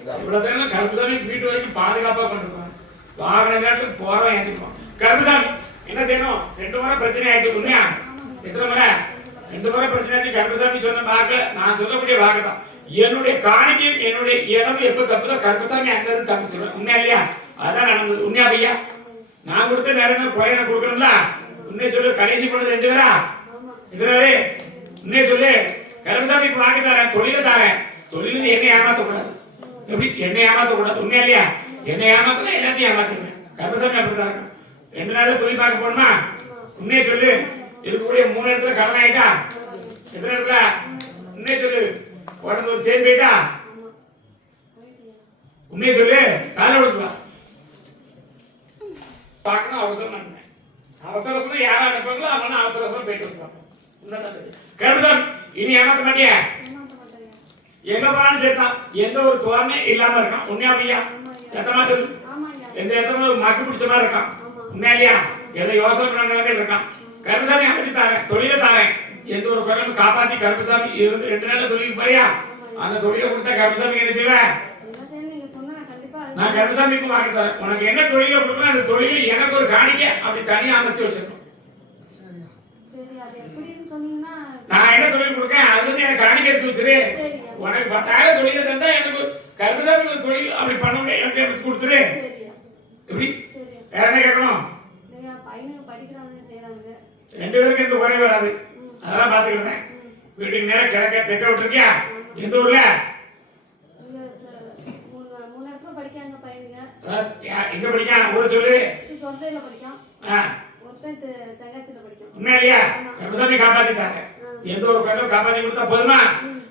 இவ்வளவு கருப்புசாமி வீட்டு வரைக்கும் பாதுகாப்பா பண்ணிருக்கோம். வாகன நேரத்துக்கு போறோம் ஏற்றிருக்கோம். கருப்புசாமி என்ன செய்யணும்? 2 முறை பிரச்சனை ஆயிட்டு உண்மையா? எத்தனை முறை? 2 முறை பிரச்சனை ஆச்சு. கருப்புசாமி சொன்ன வாக்கு நான் சொல்லக்கூடிய வாக்கு தான். என்னுடைய காணிக்கையும் என்னுடைய இடம் எப்ப தப்புதோ கருப்புசாமி அங்க இருந்து தப்பிச்சிருவேன். உண்மையா இல்லையா? அதான் நடந்தது. உண்மையா பையா? நான் கொடுத்த நேரம் குறைய கொடுக்கணும்ல. உண்மையை சொல்லு. கடைசி பொழுது 2 பேரா இதுவே உண்மையை சொல்லு. கருப்புசாமிக்கு வாங்கி தரேன், தொழில தரேன். தொழில் என்னை ஏமாத்தக்கூடாது. எப்படி? என்னை ஏமாத்தக்கூடாது. உண்மையா இல்லையா? என்னை ஏமாத்தினா எல்லாத்தையும் ஏமாத்துவேன். கருப்புசாமி அப்படித்தான். 2 நாள் தொழில் பார்க்க போகணுமா? உண்மையை சொல்லு. இருக்கக்கூடிய 3 இடத்துல கடன் ஆயிட்டா? எத்தனை இடத்துல? உண்மையை சொல்லு. உடனே ஒரு சேன் போயிட்டா? உண்மையை சொல்லு. காலை கொடுக்கலாம் பார்க்கணும். அவசரம் அவசரத்துல யாரா நினைப்பாங்களோ அவனா அவசரமா போயிட்டு இருப்பாங்க. கருப்புசாமி இனி ஏமாத்த மாட்டியா? எங்க போனாலும் சேர்த்தான். எந்த ஒரு தோரணை இல்லாம இருக்கான். உண்மையா பையா? சத்தமா சொல்லு. எந்த இடத்துல ஒரு மக்கு பிடிச்ச மாதிரி இருக்கான். உண்மையா இல்லையா? எதை யோசனை பண்ண நிலைமையில இருக்கான். கருப்புசாமி அமைச்சு தாரேன், தொழில தாரேன். எந்த ஒரு பக்கம் காப்பாத்தி கருப்புசாமி இருந்து 2 நாள் தொழிலுக்கு போறியா? அந்த தொழிலை கொடுத்தா கருப்புசாமி என்ன செய்வேன்? நான் கருப்புசாமிக்கு வாங்கி தரேன். உனக்கு என்ன தொழிலை கொடுக்கணும் அந்த தொழிலில் எனக்கு ஒரு காணிக்க அப்படி தனியா அமைச்சு வச்சிருக்கோம். நான் என்ன தொழில் கொடுக்கேன் அது வந்து எனக்கு காணிக்க எடுத்து வச்சிரு. உனக்கு 10,000 தொழில தந்தா எனக்கு கருப்புசாமி ஒரு தொழில் அப்படி பண்ண முடியும். எனக்கு எடுத்து கொடுத்துரு. எப்படி? வேற என்ன கேட்கணும்? 2 பேருக்கு எந்த குறை வராது. அதெல்லாம் பாத்துக்கிட்டேன். வீட்டுக்கு நேரம் கிழக்க தெக்க விட்டுருக்கியா? எந்த ஊர்ல? எங்க படிக்கான்? ஊரை சொல்லு. உண்மையிலையா? கருப்புசாமி காப்பாத்திட்டாங்க. எந்த ஒரு கண்ணும் காப்பாத்தி கொடுத்தா போதுமா?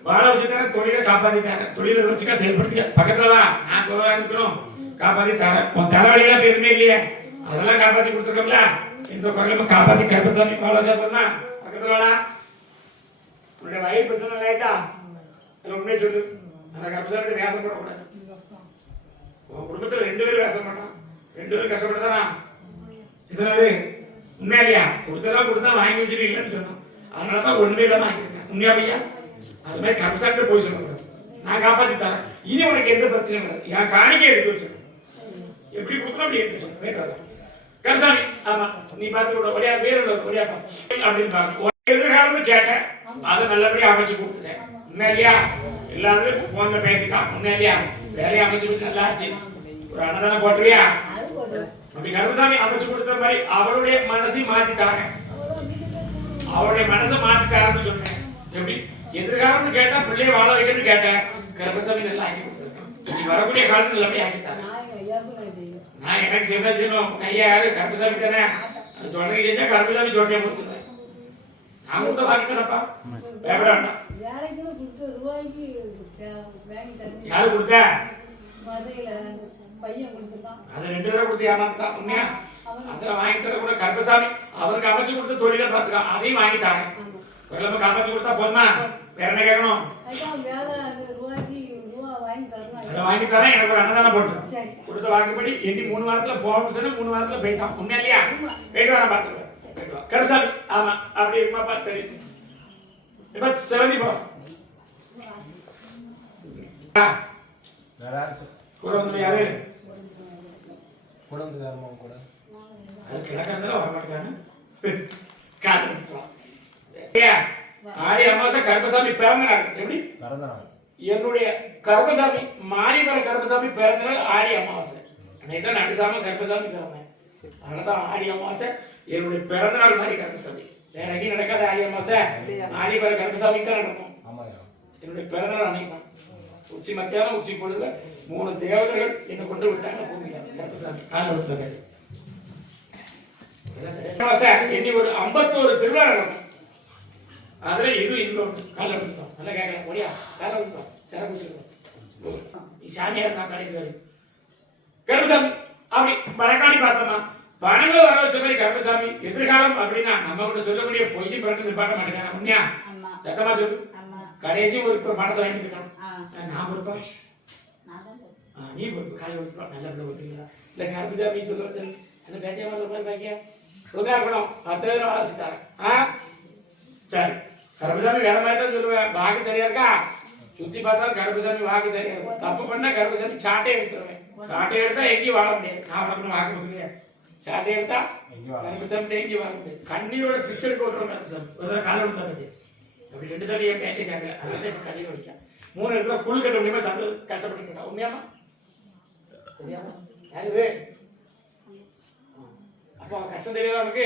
வாழ வச்சுட்டாங்க. தொழிலை காப்பாத்திட்டாங்க. தொழிலை வச்சுக்கா செயல்படுத்திக்க. பக்கத்துல தான் நான் சொல்ல இருக்கணும். காப்பாத்தி தரேன். உன் தலைவலியெல்லாம் எதுவுமே இல்லையே அதெல்லாம் காப்பாத்தி கொடுத்துருக்கோம்ல. எந்த குறையிலும் காப்பாத்தி கருப்புசாமி வாழ வச்சா போதுமா? பக்கத்துல வாழா. உன்னுடைய வயிறு பிரச்சனை ஆயிட்டா உண்மையை சொல்லு. அந்த கருப்புசாமி வேஷம் போடக்கூடாது. உன் குடும்பத்துல 2 பேரும் வேஷம் பண்ணான். 2 பேரும் கஷ்டப்பட்டுதானா? இதனால உண்மையா இல்லையா? கொடுத்தா வாங்கி வச்சுருக்கீங்கன்னு சொன்னோம். அதனாலதான் ஒண்ணுமே இல்லாம ஆக்கிருக்கேன். உண்மையா பையா? அது மாதிரி கருப்புசாமி போய் சொல்லுங்க. நான் காப்பாத்தி தரேன். இனி உனக்கு எந்த பிரச்சனையும் இல்லை. என் காணிக்கை எடுத்து வச்சிருக்கேன். எப்படி கொடுக்கணும் அப்படி எடுத்து வச்சிருக்கேன். கருப்புசாமி ஆமா நீ பார்த்து கூட ஒடியா வேற ஒடியா அப்படின்னு பாருங்க. எதிர்காலம்னு கேட்டேன். அதை நல்லபடியா அமைச்சு கொடுத்துட்டேன். உண்மையா இல்லையா? எல்லாரும் போன்ல பேசிட்டான். உண்மையா இல்லையா? வேலையை அமைச்சு கொடுத்து நல்லா ஆச்சு. ஒரு அன்னதானம் போட்டுவியா? அப்படி கருப்புசாமி அமைச்சு கொடுத்த மாதிரி அவருடைய மனசையும் மாத்திட்டாங்க. அவருடைய மனசை மாத்திட்டாருன்னு சொன்னேன். எப்படி? எதிர்காலம்னு கேட்டா பிள்ளைய வாழ வைக்கணும்னு கேட்டேன். கருப்புசாமி நல்லா ஆக்கி கொடுத்துருக்கேன். நீ வரக்கூடிய காலத்துல எல்லாமே ஆக்கிட்டாங்க. நான் எனக்கு சேர்ந்தா செய்யணும். ஐயா யாரு? கருப்புசாமி தானே. அந்த சொல்றீங்க செஞ்சா கருப்புசாமி சொன்னே கொடுத்துருவேன். நான் கொடுத்த வாங்கி தரப்பா. பயப்பட வேண்டாம். யாரு கொடுத்த? அது 2 தடவை கொடுத்து ஏமாத்தான். உண்மையா? அதுல வாங்கி தர கூட கருப்புசாமி அவருக்கு அமைச்சு கொடுத்த தொழிலை பார்த்துக்கான். அதையும் வாங்கிட்டாங்க. வெள்ளம காப்பாத்தி கொடுத்தா போதுமா? வேற என்ன கேட்கணும்? அதை வாங்கி தரேன். எனக்கு ஒரு அன்னதானம் போட்டு கொடுத்த வாக்குப்படி எண்ணி 3 வாரத்துல போகணும்னு சொன்னா 3 வாரத்துல போயிட்டான். உண்மையா இல்லையா? போயிட்டு வரேன் பார்த்துருவேன். கருப்புசாமி ஆமா அப்படி இருக்குமா? பார்த்து சரி. இப்ப செவந்தி போ கூட வந்து யாரு கூட வந்து கூட அது கிழக்காந்தாலும் வர மாட்டாங்க. காசு ஆடி அமாவாசை கருப்பசாமி பிறந்த நாள். எப்படி பிறந்த நாள்? என்னுடைய கருப்பசாமி மாரிவர கருப்பசாமி பிறந்த நாள் ஆடி அமாவாசை. அன்னைக்கு நடுசாமி கருப்பசாமி பிறந்தேன். அதனாலதான் ஆடி அமாவாசை என்னுடைய பிறந்த நாள் மாதிரி கருப்பசாமி. வேற எங்கேயும் நடக்காது ஆடி அமாவாசை. மாரிவர கருப்பசாமிக்கு தான் நடக்கும். என்னுடைய பிறந்த நாள் அன்னைக்கு உச்சி மத்தியானம் உச்சி பொழுதுல 3 தேவதர்கள் என்ன கொண்டு விட்டாங்க பூமியில. கருப்பசாமி கால விட்டுறாங்க. எண்ணி ஒரு 51 திருவிழா நடக்கும். அதுல இது இன்னொரு கால விட்டோம். நல்லா கேட்கலாம். முடியா கால விட்டோம். சிற கொடுத்துருக்கோம். சாமியார் தான் கடைசி கருப்பசாமி அப்படி வடக்காணி பார்த்தோமா? பணங்களை வர வச்ச மாதிரி கருப்பசாமி எதிர்காலம் அப்படின்னா நம்ம கூட சொல்லக்கூடிய பொய்யை பிறகு நிப்பாட்ட மாட்டேங்கிறாங்க. உண்மையா? சத்தமா சொல்லு. கடைசி ஒரு பணத்தை வாங்கிட்டு இருக்கான். நான் பொறுப்பா? நீ பொறுப்பு. காலை விட்டுருவா. நல்ல பிள்ளை கொடுத்தீங்களா? இல்லை கருப்பசாமி சொல்ல வச்சு அந்த பேச்சியமாக ஒரு பாக்கியா ஒழுங்கா இருக்கணும். 10 பேர் வாழ வச்சுட்டாங்க. சரி கருப்பசாமி வேற மாதிரி தான் சொல்லுவேன். பாக்கு சரியா இருக்கா? சுத்தி பார்த்தா கருப்பசாமி வாக்கு சரியா இருக்கும். தப்பு பண்ணா கருப்பசாமி சாட்டை எடுத்துருவேன். சாட்டை எடுத்தா எங்கேயும் வாழ முடியாது. நான் உனக்கு வாக்கு முடியாது. சாட்டை எடுத்தா கருப்பசாமி எங்கேயும் வாழ முடியாது. கண்ணீரோட பிச்சை போட்டுருவோம் கருப்பசாமி. ஒரு காலம் எடுத்தாங்க அப்படி 2 தடவை பேச்சுக்காங்க. அதுதான் கண்ணீர் வடிക്കാം. 3 இடத்துல குழு கட்ட முடியுமா கஷ்டப்பட்டு உண்மையாமா சரியாமா யாரு அப்போ கஷ்டம் தெரியாதா உனக்கு?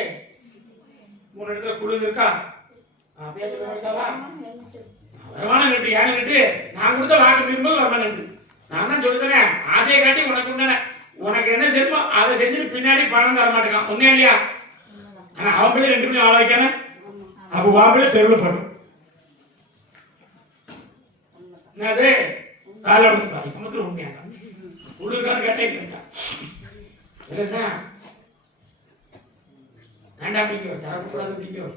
3 இடத்துல குழு இருக்கா? அப்படியே இருக்காவா? வருமானம் கட்டு யானை கட்டு நான் கொடுத்த வாக்கு திரும்ப வருமானம் கட்டு. நான் தான் சொல்லுறேன் ஆசையை காட்டி உனக்கு உண்டான உனக்கு என்ன செய்யணுமோ அதை செஞ்சுட்டு பின்னாடி பணம் தர மாட்டேங்கான். உண்மையா இல்லையா? ஆனா அவன் பிள்ளை 2 மணி வாழ வைக்கணும். அப்போ வாப்பிள்ளை தெருவில் படும். என்னது காலை விடுப்பா இப்ப உண்மையான உடுக்கான்னு கேட்டே கேட்டா இல்லைன்னா வேண்டாம் பிடிக்கும் சரக்கூடாது பிடிக்கும்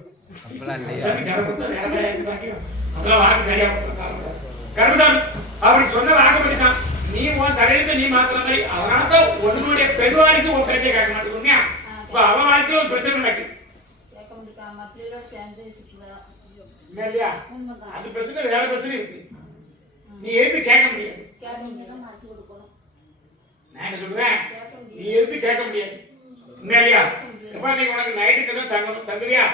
கருமசாமி அப்படி சொன்ன வாக்கு பண்ணிட்டான். நீ உன் தலையில நீ மாத்திரம் அதனால உன்னுடைய பெண் வாரிசு உன் பேச்சை கேட்க மாட்டேங்க. இப்ப அவன் வாழ்க்கையில ஒரு பிரச்சனை நடக்குது இல்லையா? அது பிரச்சனை வேற பிரச்சனை இருக்கு. நீ எது கேட்க முடியாது. நான் என்ன சொல்றேன் நீ எது கேட்க முடியாது இல்லையா? எப்ப நீ உனக்கு நைட்டுக்கு ஏதோ தங்கணும் தங்குறியா?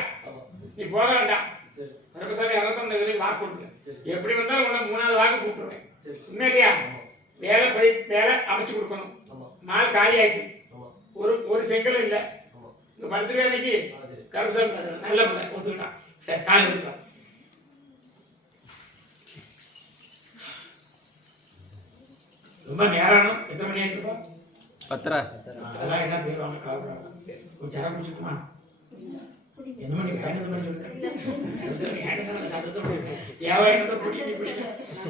நீ போக வேண்டாம். கருப்பசாமி அதான் எதுலையும் வாக்கு கொடுங்க. எப்படி வந்தாலும் உனக்கு 3வது வாக்கு கூப்பிட்டுருவேன். உண்மையிலையா? வேலை அமைச்சு கொடுக்கணும். நாள் காலி ஆயிட்டு ஒரு செங்கலும் இல்லை. இந்த படுத்துருவே அன்னைக்கு கருப்பசாமி நல்ல பிள்ளை ஒத்துக்கிட்டான். காலி கொடுக்கலாம். ரொம்ப நேரம் எத்தனை மணி ஆயிட்டு 10:30 அதெல்லாம் என்ன பேருவாங்க கால் கொஞ்சம் நேரம் முடிச்சுக்குமா? என்ன மணி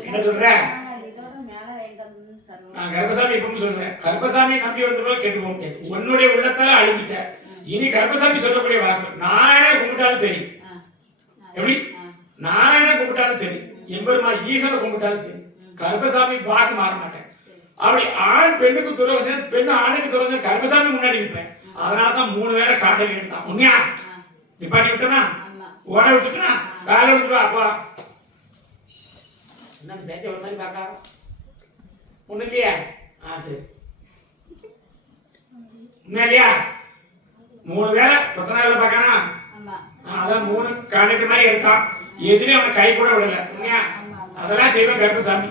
என்ன சொல்றேன் நான் கருப்பசாமி எப்பவும் சொல்றேன். கருப்பசாமி நம்பி வந்தவங்க கேட்டு போக முடியாது. உன்னுடைய உள்ளத்தால அழிஞ்சிட்ட. இனி கருப்பசாமி சொல்லக்கூடிய வாக்கு நாராயண கும்பிட்டாலும் சரி, எப்படி நாராயண கும்பிட்டாலும் சரி, எம்பெருமா ஈசனை கும்பிட்டாலும் சரி, கருப்பசாமி வாக்கு மாற மாட்டேன். அப்படி ஆண் பெண்ணுக்கு துரோகம் பெண்ணு ஆணுக்கு துரோகம் கருப்பசாமி முன்னாடி விட்டேன். அதனாலதான் 3 பேரை காட்டல் எடுத்தான். உண்மையா? நிப்பாட்டி விட்டனா ஓட விட்டுட்டா காலை விட்டுவா அப்பா என்ன பேச்ச ஒரு மாதிரி பார்க்க ஒண்ணு இல்லையா? சரி இல்லையா? 3 பேரை கொத்த நாள் பார்க்கானா? அதான் 3 காண்டக்ட் மாதிரி எடுத்தான். எதிரே அவனை கை கூட விடல. உண்மையா? அதெல்லாம் செய்வேன் கருப்பசாமி.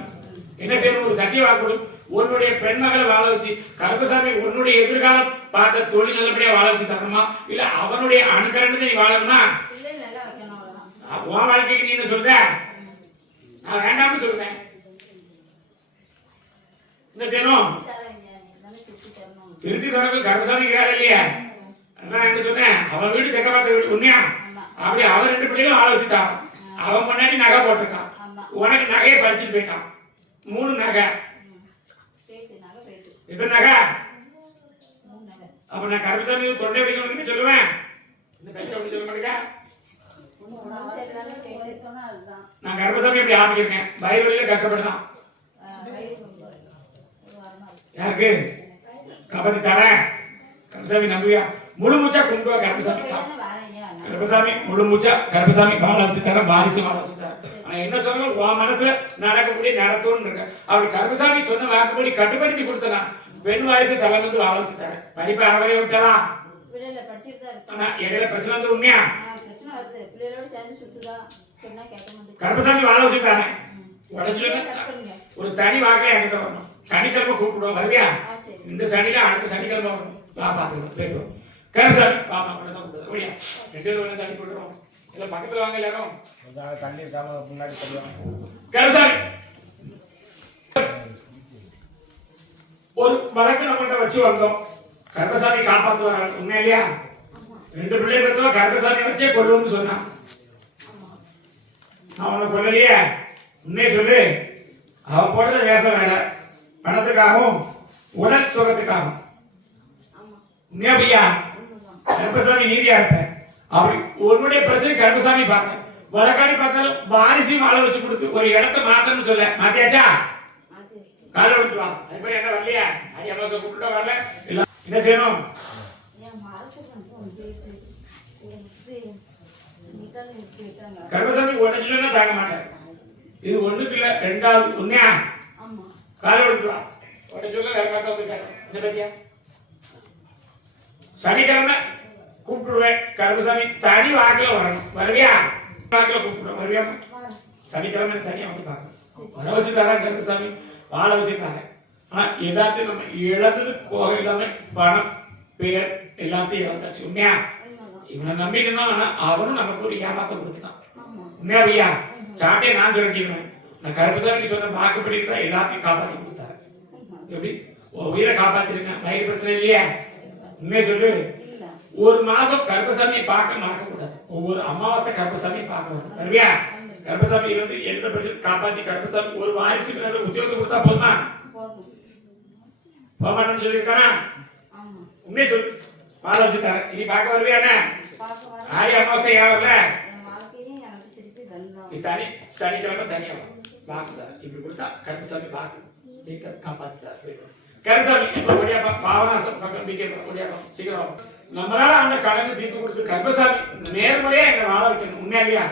என்ன செய்யணும்? ஒரு சத்திய வாக்கு உன்னுடைய பெண்மகளை வாழ வச்சு கருப்பசாமி உன்னுடைய எதிர்காலம் பார்த்த தொழில் நல்லபடியா வாழ வச்சு தரணுமா? இல்ல அவனுடைய அனுகரணத்தை நீ வாழணுமா? உன் வாழ்க்கைக்கு நீ என்ன சொல்ற? நான் வேண்டாம்னு சொல்றேன். என்ன செய்யணும்? திருத்தி தரது கருப்பசாமி வேலை இல்லையா? அதான் என்ன சொன்னேன் அவன் வீடு தெக்க பார்த்த வீடு. உண்மையா? அப்படி அவன் 2 பிள்ளைகளும் வாழ வச்சுட்டான். அவன் முன்னாடி நகை போட்டிருக்கான். உனக்கு நகையை பறிச்சுட்டு போயிட்டான். 3 நகை. எத்தனை நகை? அப்ப நான் கருப்பசாமி தொண்டை பிடிக்கணும்னு சொல்லுவேன். இந்த பேச்ச அப்படி சொல்ல மாட்டேங்க. நான் கருப்பசாமி அப்படி ஆரம்பிக்கிறேன். பைபிள்ல கஷ்டப்படுதான் யாருக்கு கபதி தரேன். கருப்பசாமி நம்புவியா? முழு மூச்சா கும்பிடுவா கருப்பசாமி. கருப்பசாமி முழு மூச்சா கருப்பசாமி வாழ வச்சு தரேன். வாரிசு வாழ வச்சு தரேன். ஆனா என்ன சொல்லணும்? உன் மனசுல நடக்கக்கூடிய நடத்தோன்னு இருக்க. அப்படி கருப்பசாமி சொன்ன வாக்குப்படி கட்டுப்படுத்தி கொடுத்தனா பெண் வாரிசு தலை வந்து வாழ வச்சு தரேன். படிப்பை அறவரைய விட்டலாம். இடையில பிரச்சனை வந்து உண்மையா? கருப்பசாமி வாழ வச்சு தானே ஒரு தனி வாக்கே என்கிட்ட வரணும். சனிக்கிழமை கூப்பிடுவோம் வருவியா? இந்த சனியில அடுத்த சனிக்கிழமை வரணும். பாத்துக்கிறோம் கருப்பசாமி பாப்பா கூட தான் கூப்பிடுவோம். 2 பேரும் தண்ணி போட்டுருவோம். இல்ல பக்கத்துல வாங்க எல்லாரும் தண்ணி இருக்காம முன்னாடி கருப்பசாமி ஒரு வழக்கு நம்மகிட்ட வச்சு வந்தோம். கருப்பசாமி காப்பாத்து வர உண்மை இல்லையா? 2 பிள்ளை பெற்றோம். கருப்பசாமி வச்சே கொள்ளுன்னு சொன்னான். அவனை கொல்லலையே. உண்மையை சொல்லு. அவன் போட்டது வேஷம் வேலை. பணத்துக்காகவும் உடல் சுகத்துக்காகவும். உண்மையா பையா? கருப்பசாமி நீதியா இருப்ப. அப்படி உன்னுடைய பிரச்சனை கருப்பசாமி பார்க்க வழக்காடி பார்த்தாலும் வாரிசையும் வாழ வச்சு கொடுத்து ஒரு இடத்த மாத்தணும்னு சொல்ல மாத்தியாச்சா? காலை விட்டுவான். அது மாதிரி என்ன வரலையா? அடி அம்மா கூப்பிட்டு வரல. என்ன செய்யணும்? கருப்பசாமி உடச்சுனா தாங்க மாட்டார். இது ஒண்ணுக்கு இல்ல ரெண்டாவது உண்மையா கால எடுத்துவா உடனே சொல்ல வேற பார்த்தா வந்து பத்தியா சனிக்கிழமை கூப்பிடுவேன் கருப்பசாமி தனி வாக்கில் வரணும் வருவியா வாக்கில் கூப்பிடுவேன் வருவியா சனிக்கிழமை தனியா வந்து பார்க்கணும் வர வச்சு தரேன் கருப்பசாமி வாழ வச்சு தரேன் ஆனா எல்லாத்தையும் நம்ம இழந்தது போக இல்லாம பணம் பேர் எல்லாத்தையும் இழந்தாச்சு உண்மையா இவனை நம்பிக்கணும் ஆனா அவனும் நமக்கு ஒரு ஏமாத்த கொடுத்துட்டான் உண்மையா ஐயா சாட்டையை நான் சொல்லிக்கிறேன் நான் கருப்பசாமி சொன்ன வாக்குப்படி தான் எல்லாத்தையும் காப்பாற்றி கொடுத்தாரு எப்படி உயிரை காப்பாத்திருக்கேன் வயிறு பிரச்சனை இல்லையா உண்மையை சொல்லு ஒரு மாசம் கருப்பசாமியை பார்க்க மறக்க கூடாது ஒவ்வொரு அமாவாசை கருப்பசாமியை பார்க்க வரும் சரியா கருப்பசாமி இருந்து எந்த பிரச்சனை காப்பாத்தி கருப்பசாமி ஒரு வாரிசுக்கு நல்ல உத்தியோகத்தை கொடுத்தா போதுமா போக மாட்டேன்னு சொல்லியிருக்கானா உண்மையை சொல்லு வாழ வச்சுட்டாரு இனி பார்க்க வருவியானே ஆரி அமாவாசை யாவல தனி சனிக்கிழமை தனியா பார்க்குறாரு இப்படி கொடுத்தா கருப்பசாமி பார்க்க காப்பாத்திட்டாரு கருப்பசாமி இப்ப முடியாப்பா பாவனாசம் பக்கம் பிகே முடியாப்பா சீக்கிரம் நம்மளால அந்த கடனை தீர்த்து கொடுத்து கருப்பசாமி நேர்மறையா எங்க வாழ வைக்கணும் உண்மையா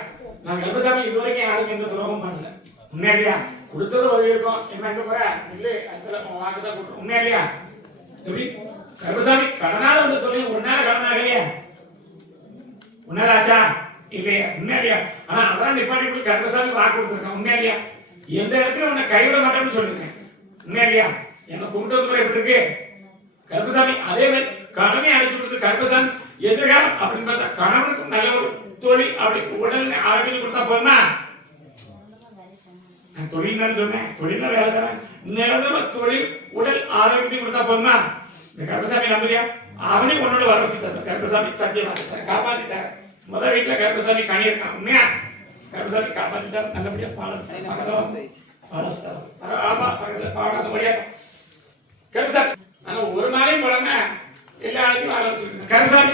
நான் கருப்பசாமி இதுவரைக்கும் யாருக்கும் எந்த துரோகம் பண்ணல உண்மையா கொடுத்தது உதவி இருக்கும் என்ன எங்க போற இல்ல அதுல வாக்குதான் கொடுத்தோம் உண்மையா எப்படி கருப்பசாமி கடனால வந்து தொழில் ஒரு நேரம் கடன் ஆகலையா உணராச்சா இல்லையா உண்மையா ஆனா அதான் நிப்பாட்டி கூட கருப்பசாமி வாக்கு கொடுத்துருக்கேன் உண்மையா எந்த இடத்துல உன்னை கைவிட மாட்டேன்னு சொல்லிருக்கேன் உண்மையா என்ன கும்பிட்டு வந்து எப்படி இருக்கு கருப்பசாமி அதே மாதிரி கடனை அடைச்சு கொடுத்து கருப்பசாமி எதிர்காலம் அப்படின்னு பார்த்தா கணவனுக்கும் நல்ல ஒரு தொழில் அப்படி உடல் ஆரோக்கியம் கொடுத்தா போதுமா நான் தொழில் தான் சொன்னேன் தொழில் வேலை தரேன் நிரந்தரமா தொழில் உடல் ஆரோக்கியத்தையும் கொடுத்தா போதுமா இந்த கருப்பசாமி நம்புறியா அவனே உன்னோட வர வச்சு தர கருப்பசாமி சத்தியமா காப்பாத்தி தர முதல் வீட்டுல கருப்பசாமி கனி இருக்கான் உண்மையா கருப்பசாமி காப்பாத்தி தர நல்லபடியா பாடம் கருப்பசாமி ஆனா ஒரு நாளையும் போடாம எல்லா இடத்தையும் வாழ வச்சிருக்கேன் கருப்பசாமி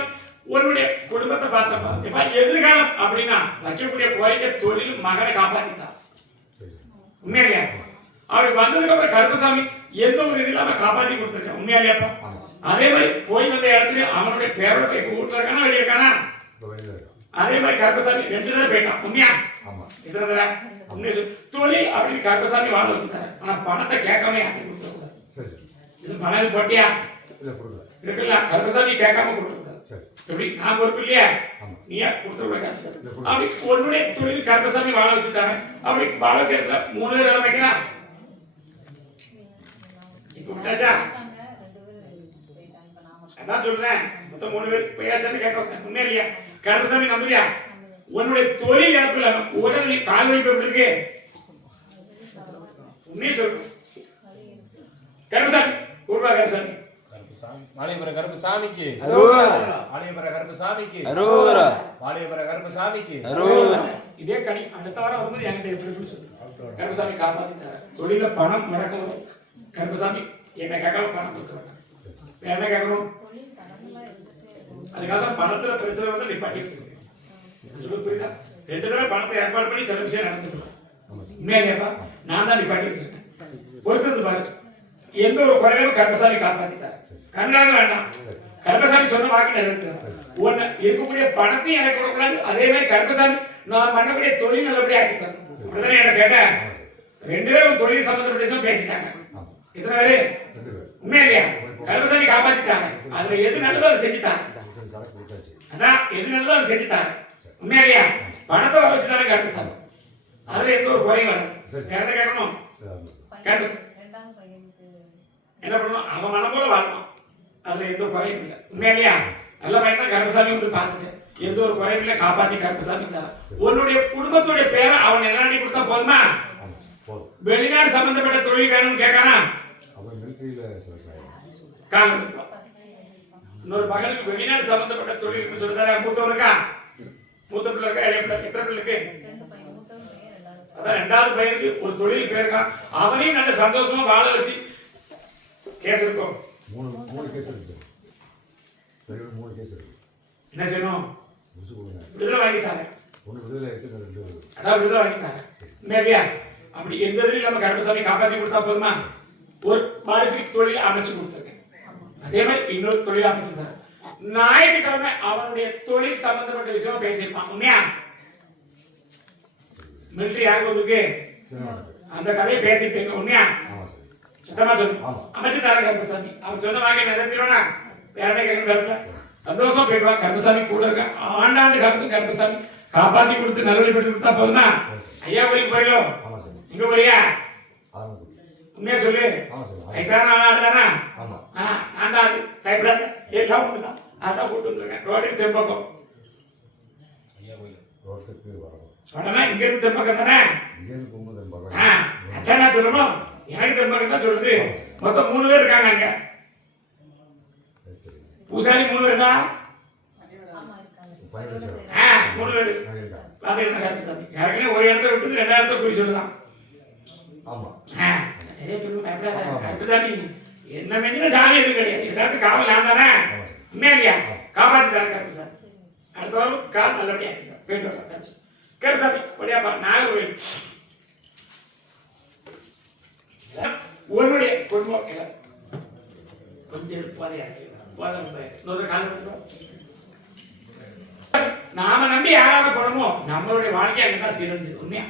உன்னுடைய குடும்பத்தை பார்த்தப்பா எதிர்காலம் அப்படின்னா வைக்கக்கூடிய கோரிக்கை தொழில் மகனை காப்பாத்திட்டான் உண்மையா அப்படி வந்ததுக்கு அப்புறம் கருப்பசாமி எந்த ஒரு இது இல்லாம காப்பாத்தி கொடுத்துருக்கேன் உண்மையாலேப்பா அதே மாதிரி போய் வந்த இடத்துல அவனுடைய பேரோட போய் வீட்டுல இருக்கானா வெளியே இருக்கானா அதே மாதிரி கருப்பசாமி 2 தடவை போயிட்டான் உண்மையா எத்தனை தடவை தொழில் அப்படின்னு கருப்பசாமி வாழ வச்சுட்டாரு ஆனா பணத்தை கேட்காம யாரும் கொடுத்துடக்கூடாது இது பணம் போட்டியா இருக்குல்ல கருப்பசாமி கேட்காம கொடுத்துருக்கூடாது எப்படி நான் பொறுப்பு இல்லையா நீயா கொடுத்துருக்க அப்படி உன்னுடைய தொழில் கருப்பசாமி வாழ வச்சுட்டாரு அப்படி வாழ கேட்கல 3 தடவை வைக்கலாம் இப்ப விட்டாச்சா அதான் சொல்றேன் மொத்தம் 3 பேர் பேயாச்சான்னு கேட்க உண்மையிலையா கருப்பசாமி நம்புறியா உன்னுடைய தொழில் இழப்பு இல்லாம உடல் நீ கால் வைப்பு எப்படி இருக்கு உண்மையை சொல்லு கருப்பசாமி கூடுவா கருப்பசாமி வாலிபர கருப்பசாமிக்கு வாலிபர கருப்பசாமிக்கு வாலிபர கருப்பசாமிக்கு இதே கனி அடுத்த வாரம் வரும்போது என்கிட்ட எப்படி சொல்லு கருப்பசாமி காப்பாத்திட்டாரு தொழில பணம் முடக்கம் கருப்பசாமி என்ன கேட்காம பணம் கொடுக்குறாங்க என்ன கேட்கணும் அதுக்காக பணத்துல பிரச்சனை வந்து நிப்பாட்டி வச்சிருக்கேன் புரியுதா 2 தடவை பணத்தை ஏற்பாடு பண்ணி சில விஷயம் நடந்துருக்கோம் உண்மையா நான் தான் நிப்பாட்டி வச்சிருக்கேன் பொறுத்தது பாரு எந்த ஒரு குறையும் கருப்பசாமி காப்பாத்திட்டார் கண்ணாக வேண்டாம் கருப்பசாமி சொன்ன வாக்கு நிறைவேற்றார் ஒன்னு இருக்கக்கூடிய பணத்தையும் எனக்கு கொடுக்கூடாது அதே மாதிரி கருப்பசாமி நான் பண்ணக்கூடிய தொழில் நல்லபடியா ஆக்கிட்டார் உடனே என்ன கேட்டேன் 2 பேரும் தொழில் சம்பந்தப்பட்ட பேசிட்டாங்க எத்தனை பேரு உண்மையா இல்லையா கருப்பசாமி காப்பாத்திட்டாங்க அதுல எது நல்லதோ அதை செஞ்சுட்டாங்க அதான் எது நல்லதோ அதை செஞ்சுட்டாங்க உண்மையா இல்லையா பணத்தை வர வச்சுட்டாங்க கருப்பசாமி அதுல எந்த ஒரு குறையும் வராது கேட்கணும் என்ன பண்ணணும் அவன் மனம் போல வாழணும் அதுல எந்த குறையும் இல்லை உண்மையா இல்லையா நல்ல பையன் தான் கருப்பசாமி வந்து பார்த்துட்டேன் எந்த ஒரு குறையும் இல்லை காப்பாத்தி கருப்பசாமி தான் உன்னுடைய குடும்பத்துடைய பேரை அவன் என்ன கொடுத்தா போதுமா வெளிநாடு சம்பந்தப்பட்ட தொழில் வேணும்னு கேட்கானா இன்னொரு பகலுக்கு வெளிநாடு சம்பந்தப்பட்ட தொழில் சொல்லுறாரு மூத்தவனுக்கா மூத்த பிள்ளை இருக்கா எத்தனை பிள்ளை இருக்கு அதான் 2வது பையனுக்கு ஒரு தொழில் போயிருக்கான் அவனையும் நல்ல சந்தோஷமா வாழ வச்சு கேஸ் இருக்கும் 3 கேஸ் இருக்கு 3 கேஸ் இருக்கு என்ன செய்யணும் விடுதலை வாங்கிட்டாங்க அதான் விடுதலை வாங்கிட்டாங்க மேபியா அப்படி எந்த இதுலையும் நம்ம கருப்பசாமி காப்பாற்றி கொடுத்தா போதுமா ஒரு வாரிசுக்கு தொழில் அமைச்சு கொடுத்துருக்கேன் அதே மாதிரி இன்னொரு தொழில் அமைச்சிருந்தாங்க ஞாயிற்றுக்கிழமை அவனுடைய தொழில் சம்பந்தப்பட்ட விஷயமா பேசியிருப்பான் உண்மையா மிலிட்டரி யாருக்கு வந்திருக்கு அந்த கதையை பேசிட்டு உண்மையா ஆமாம் சார். சுத்தமா சொல்லு. ஆமா. அமைச்சு தர கருப்பசாமி அவன் சொன்ன வாங்கி நிறைவேற்றிடுவானா வேற என்ன கேட்கல சந்தோஷமா போயிடுவா. கருப்பசாமி கூட இருக்க ஆண்டாண்டு காலத்து கருப்பசாமி காப்பாத்தி கொடுத்து நல்வழிப்பட்டு கொடுத்தா போதுமா? ஐயா கோயிலுக்கு போறீங்களோ? ஆமாம் சார். இங்க போறியா? ஆமாம் சார். உண்மையா சொல்லு. ஆமாம் சார். வயசான ஆள் தானா? ஆமாம். நான் தான் டைப்ராக எல்லாம் ஒண்ணுதான். அதான் போட்டு வந்துருக்கேன். ரோடுக்கு தென்பக்கம் ஐயா கோயில் ரோட்டுக்கு வரணும். உடனே இங்க இருந்து தென்பக்கம் தானே? இங்கேருந்து போகும்போது பார்க்கலாம். அதான் நான் சொல்லணும். எனக்கு தென்பக்கம் தான் சொல்லுது. மொத்தம் 3 பேர் இருக்காங்க அங்க. பூசாரி 3 பேர் தான். பையன் சார். 3 பேர். பாத்துக்கிட்டு கருப்பசாமி யாருக்குமே ஒரு இடத்த விட்டு 2 இடத்த குறி சொல்லலாம். ஆமாம். சரியா சொல்லு. கருப்பசாமி என்ன மெஞ்சின சாமி எதுவும் கிடையாது. எல்லாத்துக்கும் காவல் நான் தானே? உண்மையா இல்லையா? காப்பாத்தி தரேன் கருப்பசாமி. அடுத்த வாரம் கால் நல்லபடியா போயிட்டு வரலாம். கருப்பசாமி ஒடியா பா நாகர்கோவில் உன்னுடைய குடும்பம் கொஞ்சம் போதையா இன்னொரு காலம் நாம நம்பி யாராவது போனோமோ நம்மளுடைய வாழ்க்கை அங்கதான் சீரழிஞ்சது. உண்மையா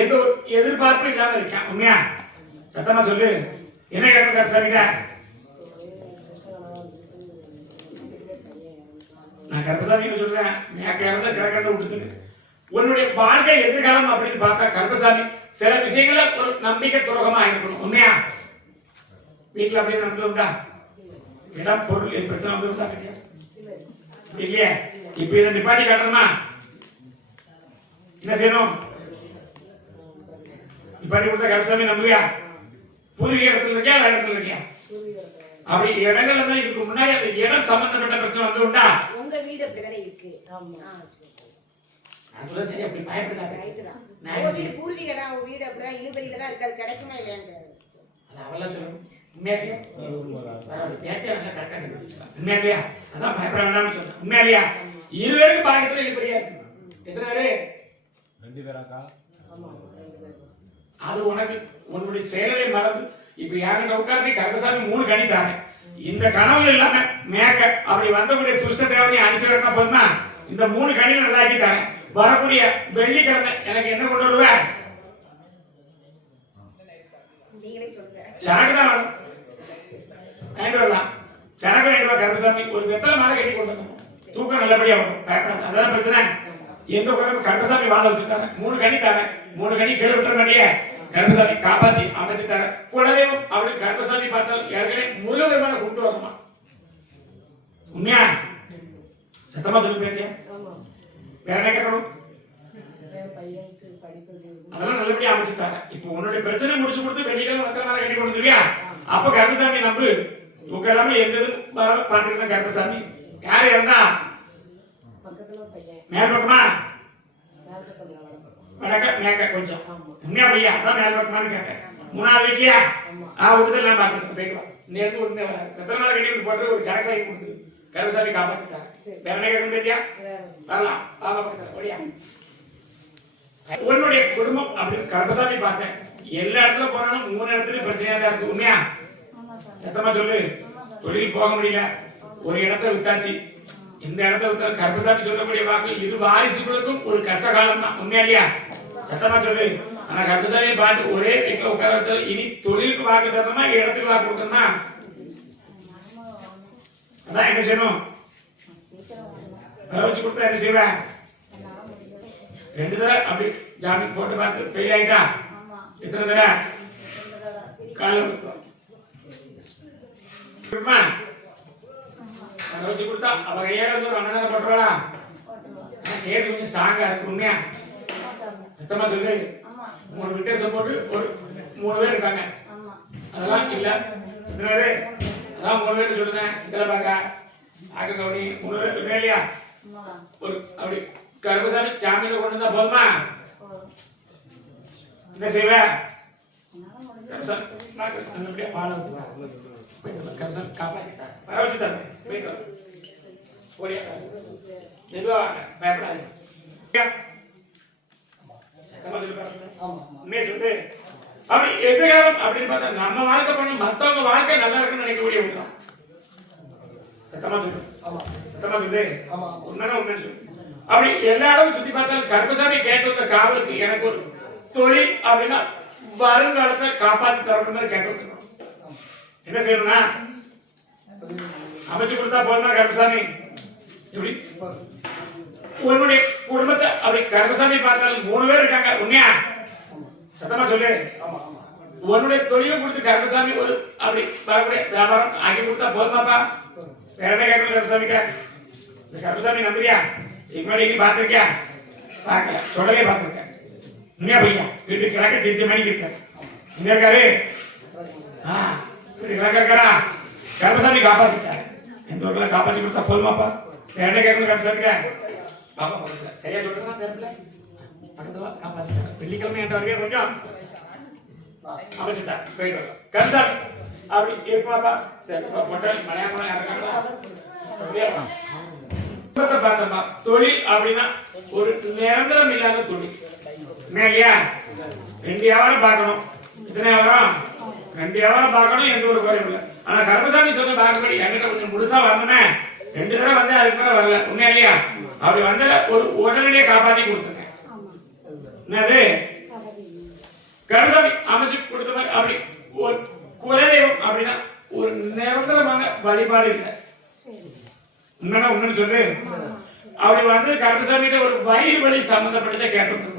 எந்த ஒரு எதிர்பார்ப்பும் இல்லாம இருக்கேன். உண்மையா சத்தமா சொல்லு. என்ன கேட்க கருப்பசாமிங்க? நான் கருப்பசாமி சொல்றேன். மேற்க இறந்த கிழக்கிழந்த விட்டுட்டு உன்னுடைய வாழ்க்கை எதிர்காலம் அப்படின்னு பார்த்தா கருப்பசாமி சில விஷயங்கள ஒரு நம்பிக்கை துரோகமா இருக்கணும். உண்மையா வீட்டுல அப்படியே நடந்துருந்தா இடம் பொருள் பிரச்சனை வந்துருந்தா இல்லையா? இப்ப இதை நிப்பாட்டி காட்டணுமா? என்ன செய்யணும்? நிப்பாட்டி கொடுத்த கருப்பசாமி நம்புவியா? பூர்வீக இடத்துல இருக்கியா வேற இடத்துல இருக்கியா? அப்படி இடங்கள் இருந்தா இதுக்கு முன்னாடி அந்த இடம் சம்பந்தப்பட்ட பிரச்சனை வந்து உண்டா? உங்க வீடு அப்படிதானே இருக்கு. ஆமா அதுல சரி அப்படி பயப்படாத. நான் பூர்வீக தான் உங்க வீடு அப்படிதான் இழுபறியில தான் இருக்கு. அது கிடைக்குமா இல்லையான்னு அது அவள சொல்லணும். உண்மையாலியா? பரவாயில்ல பேச்சை நல்லா கரெக்டா கண்டுபிடிச்சிக்கலாம். உண்மையாலியா? அதான் பயப்பட வேண்டாம்னு சொல்றேன். உண்மையாலியா? 2 பேருக்கு பாக்கத்துல இழுபறியா இருக்கு. எத்தனை பேரு? 2 பேராக்கா? அது உனக்கு உன்னுடைய செயலை மறந்து இப்ப யாருங்க உட்கார்ந்து கருப்பசாமி 3 கணி தாங்க. இந்த கனவுல இல்லாம மேக்க அப்படி வந்தக்கூடிய துஷ்ட தேவதையை அனுப்பிச்சு வரனா போதுமா? இந்த 3 கணிகளை நல்லாக்கி தரேன். வரக்கூடிய வெள்ளிக்கிழமை எனக்கு என்ன கொண்டு வருவ? நீங்களே சொல்லுங்க. சரக்கு தான் வேணும். வாங்கிட்டு வரலாம். சரக்கு வாங்கிட்டு வா கருப்பசாமி. ஒரு வெத்தலை மாலை கட்டி கொண்டு வரணும். தூக்கம் நல்லபடியா வரும். பயப்படாது. அதான் பிரச்சனை. எந்த குறையும் கருப்பசாமி வாழ வச்சுட்டாங்க. 3 கணி தாங்க. 3 கணி கீழே விட்டுற மாட்டியே கருப்பசாமி காப்பாத்தி அமைச்சு தர. குலதெய்வம் அப்படி கருப்பசாமி பார்த்தால் ஏற்கனவே முருகபெருமானை கொண்டு வரணுமா? உண்மையா சத்தமா சொல்லி பேசியா? வேற என்ன கேட்கணும்? அதெல்லாம் நல்லபடியா அமைச்சு தர. இப்போ உன்னுடைய பிரச்சனை முடிச்சு கொடுத்து வெள்ளிக்கிழமை வெத்தலை மாலை கட்டி கொடுத்துருவியா? அப்ப கருப்பசாமி நம்பு. தூக்கம் இல்லாம எந்த பாத்துக்கிட்ட கருப்பசாமி யாரு இருந்தா மேல் பக்கமா வடக்க மேற்க கொஞ்சம் உண்மையா பையா? அதான் மேல் பக்கமானு கேட்டேன். 3வது வீட்லயா? விட்டுதல் நான் பாத்துக்கிட்டு போயிடுவான். இந்த இடத்துல உடனே வெத்தலை மாலை கட்டி விட்டு போட்டு ஒரு சரக்கு வாங்கி கொடுத்து கருப்பசாமி காப்பாத்திட்டாங்க. வேற என்ன கேட்கணும் பேத்தியா? வரலாம். ஓடியா உன்னுடைய குடும்பம் அப்படின்னு கருப்பசாமி பார்த்தேன். எல்லா இடத்துல போனாலும் 3 இடத்துலயும் பிரச்சனையா தான் இருக்கு. உண்மையா சத்தமா சொல்லு. தொழில் போக முடியல. ஒரு இடத்த வித்தாச்சு. இந்த இடத்த வித்தா கருப்பசாமி சொல்லக்கூடிய வாக்கு இது வாரிசுகளுக்கும் ஒரு கஷ்ட காலம் தான். உண்மையா இல்லையா? சத்தமா சொல்லு. ஆனா கருப்பசாமியை பார்த்து ஒரே கையில உட்கார வச்சாலும் இனி தொழிலுக்கு வாக்கு தரணுமா இடத்துக்கு வாக்கு கொடுக்கணுமா? அதான் என்ன செய்யணும்? வச்சு கொடுத்தா என்ன செய்வேன்? 2 தடவை அப்படி ஜாமீன் போட்டு பார்த்து ஃபெயில் ஆயிட்டா? எத்தனை தடவை? காலம் வச்சு கொடுத்தா அவ கையால ஒரு அன்னதானம் போட்டுருவாளா? கேஸ் கொஞ்சம் ஸ்ட்ராங்கா இருக்கு. உண்மையா சத்தமா சொல்லு. 3 விட்டேசம் போட்டு ஒரு 3 பேர் இருக்காங்க. அதெல்லாம் இல்ல எத்தனை பேரு? அதான் 3 பேர் சொல்லுங்க. இதெல்லாம் பாக்க ஆக்க கவனி 3 பேர் இருக்கா இல்லையா? ஒரு அப்படி கருப்பசாமி ஜாமீன்ல கொண்டு வந்தா போதுமா? என்ன செய்வ? நல்லபடியா வாழ வச்சு கருப்பசாமி காப்பாத்திட்டாங்க. வர வச்சு தரேன். போயிட்டு ஓடியா எதுவா பயப்படாது. அப்படி எதிர்காலம் அப்படின்னு பார்த்தா நம்ம வாழ்க்கை பண்ண மத்தவங்க வாழ்க்கை நல்லா இருக்குன்னு நினைக்கக்கூடிய உண்மை. உண்மையான உண்மை சொல்லு. அப்படி எல்லா இடமும் சுத்தி பார்த்தாலும் கருப்பசாமி கேட்டு வந்த காவலுக்கு எனக்கு ஒரு தொழில் அப்படின்னா வருங்காலத்தை காப்பாற்றி தரணும் மாதிரி கேட்டு வந்துடணும். என்ன செய்யணும்னா அமைச்சு கொடுத்தா போதுமா கருப்பசாமி? எப்படி உன்னுடைய குடும்பத்தை அப்படி கருப்பசாமி பார்த்தாலும் 3 பேர் இருக்காங்க. உண்மையா சத்தமா சொல்லு. உன்னுடைய தொழிலும் கொடுத்து கருப்பசாமி ஒரு அப்படி வரக்கூடிய வியாபாரம் ஆகி கொடுத்தா போதுமாப்பா? வேற என்ன கேட்கணும் கருப்பசாமிக்கா? இந்த கருப்பசாமி நம்புறியா? முன்னாடி நீ பார்த்திருக்கியா? பார்க்கல, சொல்லவே பார்த்திருக்கேன். உண்மையா பையா? வீட்டு கிழக்க திருச்சி மணிக்கு இருக்காரு. இங்க இருக்காரு. வீட்டு கிழக்க இருக்காரா? கருப்பசாமி காப்பாத்திட்டாரு. எந்த ஊர்ல காப்பாத்தி கொடுத்தா போதுமாப்பா? வேற என்ன கேட்கணும் கருப்பசாமிக்கா? பாப்பா பக்கத்துல சரியா சொல்றதா பேருல பக்கத்துல காப்பாத்திட்டாரு. வெள்ளிக்கிழமை என்ற வரைக்கும் கொஞ்சம் அமைச்சுட்டார். போயிட்டு வரலாம் கருப்பசாமி அப்படி இருக்குமாப்பா? சரி பொட்டல் மலையாளம் இறக்காங்களா? பார்த்தோம்னா தொழில் அப்படின்னா ஒரு நிரந்தரம் இல்லாத தொழில் இல்லையா? 2 வியாபாரம் பார்க்கணும். இத்தனை வியாபாரம் 2 வியாபாரம் பார்க்கணும். எந்த ஒரு குறையும் இல்லை. ஆனா கருப்பசாமி சொன்ன பார்க்கபடி என்கிட்ட கொஞ்சம் முழுசா வரணுமே. 2 தடவை வந்து அதுக்கு மேல வரல. உண்மையா இல்லையா? அப்படி வந்தத ஒரு உடனடியே காப்பாத்தி கொடுத்துங்க. என்னது கருப்பசாமி அமைச்சு கொடுத்த மாதிரி அப்படி ஒரு குலதெய்வம் அப்படின்னா ஒரு நிரந்தரமான வழிபாடு இல்லை. உண்மையா உண்மைன்னு சொல்லு. அப்படி வந்து கருப்பசாமிகிட்ட ஒரு வயிறு வலி சம்பந்தப்பட்டதை கேட்டு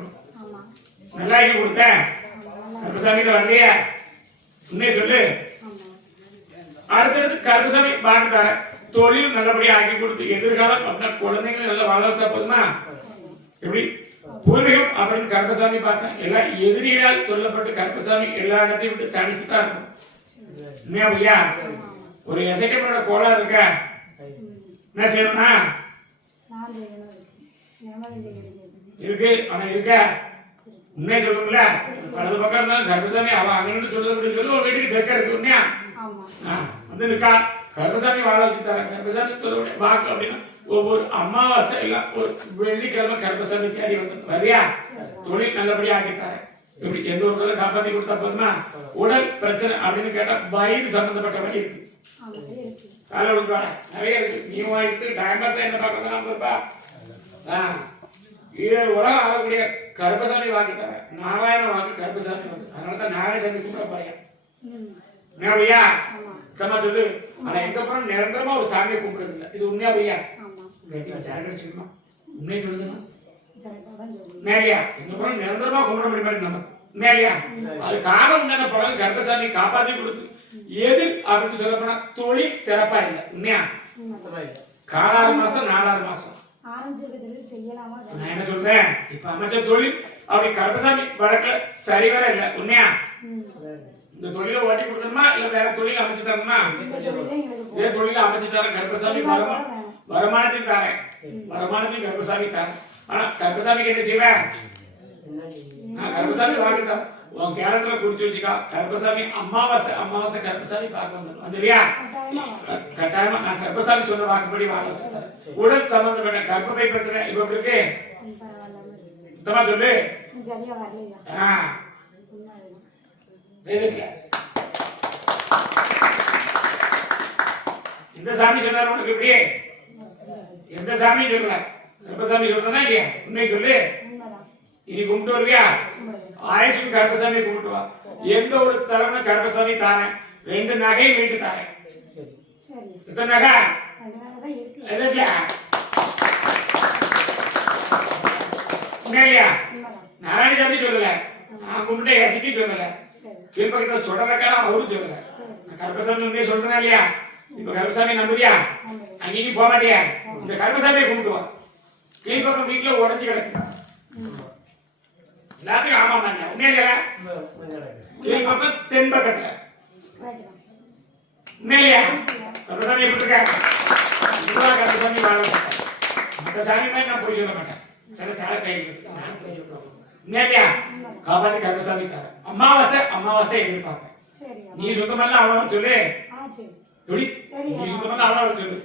நல்லா ஆக்கி கொடுத்தேன். கருப்பசாமிகிட்ட வரலையா? உண்மையை சொல்லு. அடுத்தடுத்து கருப்பசாமி பார்த்தார தொழில் நல்லபடியா ஆக்கி கொடுத்து எதிர்காலம் அப்படின்னா குழந்தைங்களை நல்லா வாழ வச்சா போதுமா? எப்படி பூர்வீகம் அப்படின்னு கருப்பசாமி பார்த்தேன். எல்லாம் எதிரிகளால் சொல்லப்பட்டு கருப்பசாமி எல்லா இடத்தையும் விட்டு தனிச்சுதான் இருக்கும். உண்மையா பையா? ஒரு எசைக்கப்பட கோளாறு இருக்க என்ன செய்யணும்னா இருக்கு. ஆனா இருக்க உண்மையை சொல்லுங்கள. வலது பக்கம் இருந்தாலும் கருப்பசாமி அவன் அங்கே சொல்றது சொல்லி ஒரு வீட்டுக்கு தெற்க இருக்கு. உண்மையா வந்து இருக்கா? கருப்பசாமி வாழ வச்சுட்டாரு. கருப்பசாமி சொல்ல வாக்கு அப்படின்னா ஒவ்வொரு அமாவாசை எல்லாம் ஒரு வெள்ளிக்கிழமை கருப்பசாமி தேடி வந்து வரியா தொழில் நல்லபடியா ஆக்கிட்டாரு. இப்படி எந்த ஒரு தொழில் காப்பாற்றி கொடுத்தா போதுமா? உடல் பிரச்சனை அப்படின்னு கேட்டா வயிறு சம்பந்தப்பட்ட மாதிரி இருக்கு. காலை விடுப்பா நிறைய இருக்கு. நீ வாங்கிட்டு டைம் பாஸ் என்ன பார்க்கணும் இருப்பா. இது உலகம் ஆகக்கூடிய கருப்பசாமி வாங்கிட்டாங்க. நாராயண வாக்கு கருப்பசாமி வாக்கு. அதனாலதான் நாராயணசாமி கூட பையன் பையா சமா சொல்லு. ஆனா எங்க போறோம் நிரந்தரமா ஒரு சாமியை கும்பிடுறது இல்லை. இது உண்மையா பையா? உண்மையை சொல்லுங்க மேலியா? எங்க போறோம் நிரந்தரமா கும்பிட முடியுமா நம்ம மேலியா? அது காரணம் என்ன? படம் கருப்பசாமி காப்பாத்தி கொடுத்து எது அப்படின்னு சொல்ல போனா தொழில் சிறப்பா இல்லை. உண்மையா? 4 மாசம் 4 மாசம் நான் என்ன சொல்றேன்? இப்ப அமைச்ச தொழில் அப்படி கருப்பசாமி வழக்குல சரிவர இல்லை. உண்மையா? இந்த தொழிலை ஓட்டி கொடுக்கணுமா இல்ல வேற தொழில் அமைச்சு தரணுமா? இதே தொழில அமைச்சு தர கருப்பசாமி வருமானத்தையும் தரேன். வருமானத்தையும் கருப்பசாமி தரேன். ஆனா கருப்பசாமிக்கு என்ன செய்வேன்? கருப்பசாமி வாங்கிட்டா உன் கேலண்டர்ல குறிச்சு வச்சுக்கா. கருப்பசாமி அமாவாசை அமாவாசை கருப்பசாமி பார்க்க வந்துருவியா? கட்டாயமா நான் கருப்பசாமி சொன்ன வாக்குப்படி வாங்க வச்சுட்டேன். உடல் சம்பந்தப்பட்ட கர்ப்பப்பை பிரச்சனை இப்ப இருக்கு. சுத்தமா சொல்லு. இந்த சாமி சொன்னார் உனக்கு எப்படி? எந்த சாமி சொல்லல? கருப்பசாமி சொல்றதா இல்லையா? உண்மை சொல்லு. இனி கும்பிட்டு வருவியா? ஆயுஷுக்கு கருப்பசாமி கும்பிட்டுவா. எந்த ஒரு தலைமை கருப்பசாமி தானே 2 நகை வீட்டு தானே. எத்தனை நகை? உண்மையா? நாராயணசாமி சொல்லல. நான் கும்பிட்ட யசிக்கு சொல்லல. கீழ்பக்கத்தில் சொல்றதுக்காக அவரும் சொல்லல. கருப்பசாமி உண்மையை சொல்றேன் இல்லையா? இப்ப கருப்பசாமி நம்புதியா? அங்கேயும் போக மாட்டியா? இந்த கருப்பசாமியை கும்பிட்டுவா. கீழ்பக்கம் வீட்டுல உடஞ்சி கிடக்கு எல்லாத்துக்கும். ஆமா பண்ண உண்மையில கீழ்பக்கம் தென் பக்கத்துல உண்மையிலையா? கருப்பசாமி எப்படி இருக்க? கருப்பசாமி வாழ மற்ற சாமி மாதிரி நான் போய் சொல்ல மாட்டேன். உண்மையிலையா? காப்பாத்தி கருப்பசாமி தர. அமாவாசை அமாவாசை எதிர்பார்ப்பேன். நீ சுத்தமல்ல அவ்வளவு சொல்லு. எப்படி நீ சுத்தமல்ல அவ்வளவு சொல்லு.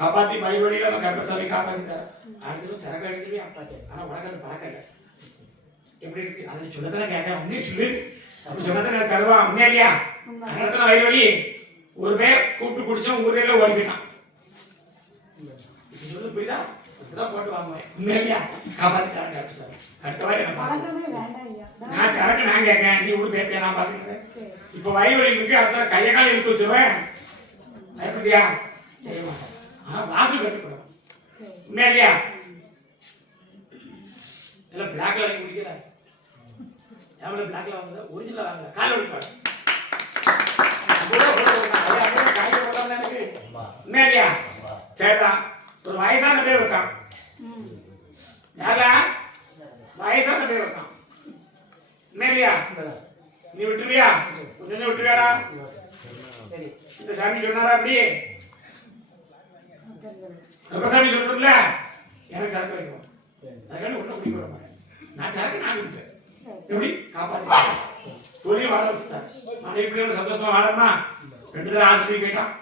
காப்பாத்தி பைபடியில நம்ம கருப்பசாமி காப்பாத்தி தர. அடுத்து சரக்கு அடிக்கவே அப்பாச்சு. ஆனா உனக்கு பழக்கல எப்படி இருக்கு? அதை சொல்லதான் கேட்க. உண்மையை சொல்லு. அப்படி சொன்னதான் எனக்கு தருவான். உண்மையிலையா? அதனால வயிறு வலி ஒரு பேர் கூப்பிட்டு குடிச்சோம். ஊர்ல ஓடி போயிட்டான். சொல்லு புரியுதா? அப்படிதான் போட்டு வாங்குவேன். உண்மையிலேயா காப்பாத்திட்டாங்க சார். அடுத்த வாரம் என்ன பழக்கமே வேண்டாம் ஐயா. நான் சரக்கு நான் கேட்கேன், நீ விடு பேசியா, நான் பாத்துக்கிறேன். சரி. இப்போ வயிறு வலி இருக்கு, அடுத்த கையை காலை எடுத்து வச்சிருவேன். எப்படியா செய்ய மாட்டேன். ஆனா வாக்கு கட்டுப்படும். சரி. உண்மையிலேயா இல்ல பிளாக்ல நீ குடிக்கல, எவ்வளவு பிளாக்ல வாங்குது, ஒரிஜினல் வாங்கல, காலை எடுப்பாரு. உண்மையிலேயா சேட்டா ஒரு வயசான பேர் இருக்கான். யாரா வயசான பேர் இருக்கான். உண்மையிலேயா நீ விட்டுருவியா? கொஞ்சம் விட்டுருவியாடா? இந்த சாமி சொன்னாரா அப்படி? சாமி சொல்றதுல எனக்கு சரக்கு வைக்கும், அதுக்காக ஒன்றும் குடிக்க விட மாட்டேன். நான் சரக்கு நான் விட்டேன். எப்படி காப்பாற்ற சொல்லி வாழ வச்சுட்டாரு. மனைவி பிள்ளையோட சந்தோஷமா வாழணுமா? 2 தடவை ஆஸ்பத்திரி போயிட்டான்,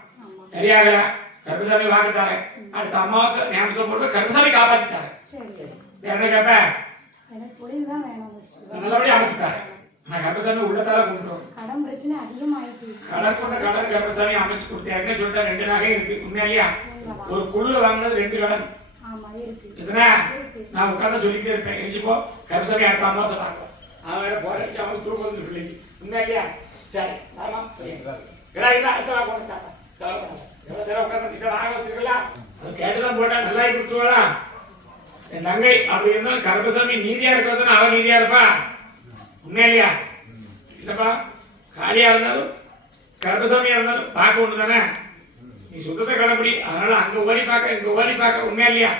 சரியாகல. கருப்பசாமி வாங்கிட்டாரு. அடுத்த அமாவாசை ஞாபகம் போட்டு கருப்பசாமி காப்பாத்திட்டாரு. என்ன கேப்ப? எனக்கு தொழில் தான் வேணும். நல்லபடியா அமைச்சுட்டாரு. நான் கருப்பசாமி உள்ளத்தால கூப்பிடுறோம். கடன் பிரச்சனை அதிகமாயிடுச்சு. கடன் கொண்ட கடன் கருப்பசாமி அமைச்சு கொடுத்தாருன்னு சொல்லிட்டா. 2 நகை இருக்கு. உண்மையிலேயா ஒரு குழுல வாங்கினது 2 கடன். ஆமா இருக்கு. எத்தனை நான் உட்கார்ந்து சொல்லிக்கிட்டே இருப்பேன். எரிச்சுப்போ கருப்பசாமி அடுத்த அமாவாசை தாக்கும். அவன் வேற போராடி அவனுக்கு தூக்கம் வந்து பிள்ளைக்கு. உண்மையிலேயா சரி ஆமாம் அடுத்த வாங்க உட்காந்து வாங்க வச்சிருக்கலாம். அது கேட்டுதான் போட்டா நல்லா கொடுத்துருவாளா? என் தங்கை அப்படி இருந்தாலும் கருப்பசாமி நீதியா இருக்கிறதுன்னு அவன் நீதியா இருப்பா. உண்மையிலையா இல்லப்பா? காலியா இருந்தாலும் கருப்பசாமியா இருந்தாலும் பார்க்க ஒண்ணு தானே. நீ சுத்தத்தை கடைப்பிடி. அதனால அங்க ஓடி பார்க்க இங்க ஓடி பார்க்க. உண்மையா இல்லையா?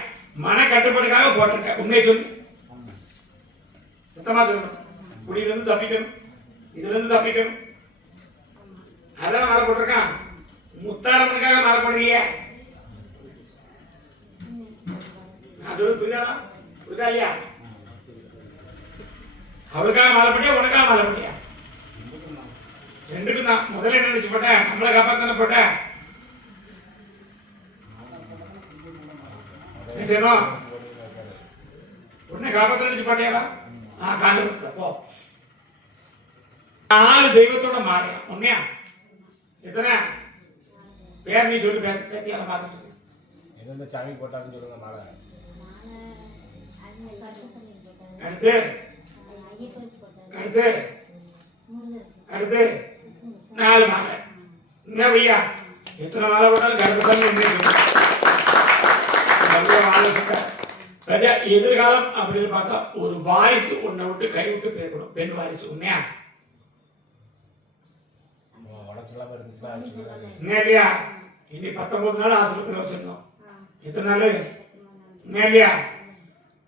மன கட்டுப்பாடுக்காக போட்டிருக்க. உண்மையை சொல்லு, சுத்தமா சொல்லணும். குடியில இருந்து தப்பிக்கணும், இதுல இருந்து தப்பிக்கணும். அதான் மாலை போட்டிருக்கான். முத்தாரம்மனுக்காக மாலை போடுறீங்க. நான் சொல்றது புரியுதா? புரியுதா இல்லையா? அவளுக்காக மாலை போட்டியா உனக்காக மாலை போட்டியா? 2க்கும் தான். முதல்ல என்ன நினைச்சு போட்டேன்? நம்மளை காப்பாத்தான போட்டேன். செய்யணும் உன்னை காப்பாத்த நினைச்சு போட்டியாடா? காண்டு போ. 4 தெய்வத்தோட மாறியா? உண்மையா? எத்தனை பேர் நீ சொல்லி பேத்தியால பார்த்து எந்தெந்த சாமி போட்டாருன்னு சொல்லுங்க. மாலை அடுத்து அடுத்து அடுத்து 4 மாலை. என்ன பையா எத்தனை மாலை போட்டாலும் கருப்பசாமி எதிர்காலம் அப்படின்னு பார்த்தா ஒரு வாரிசு உன்னை விட்டு கை விட்டு பேசணும். பெண் வாரிசு. உண்மையா இல்லையா? இனி 19 நாள் ஆசிரியத்தில் வச்சிருந்தோம். எத்தனை நாள் இல்லையா?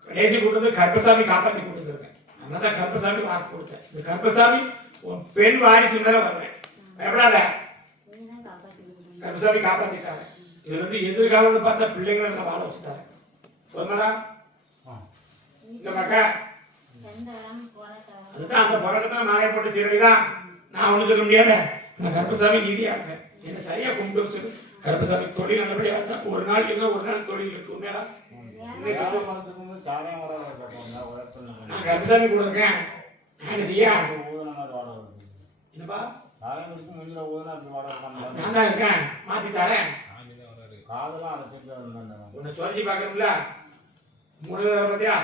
கடைசி கூட்டத்தை கருப்பசாமி காப்பாற்றி கொடுத்துருக்கேன். அதனாலதான் கருப்பசாமி வாக்கு கொடுத்தேன். இந்த கருப்பசாமி பெண் வாரிசு மேல வருவேன். பயப்படாத, கருப்பசாமி காப்பாற்றிட்டாரு. இது வந்து எதிர்காலம் பார்த்தா பிள்ளைங்களை வாழ வச்சுட்டாரு. சொல்லுங்களா இந்த மக்கா? அதுதான் அந்த போராட்டத்தை மாலையை போட்டு சீரடிதான். நான் ஒண்ணு சொல்ல முடியாத. நான் கருப்பசாமி நீதியா இருக்கேன். என்ன சரியா கொண்டு வச்சு கருப்பசாமி தொழில் நல்லபடியா இருந்தா ஒரு நாள் இல்லை ஒரு நாள் தொழில் இருக்கு. உண்மையா நான் கருப்பசாமி கூட இருக்கேன். நான் என்ன செய்ய? என்னப்பா நான் தான் இருக்கேன். மாத்தி தரேன். உன்னை சோதிச்சு பார்க்கணும்ல. 3 தடவை பார்த்தியா?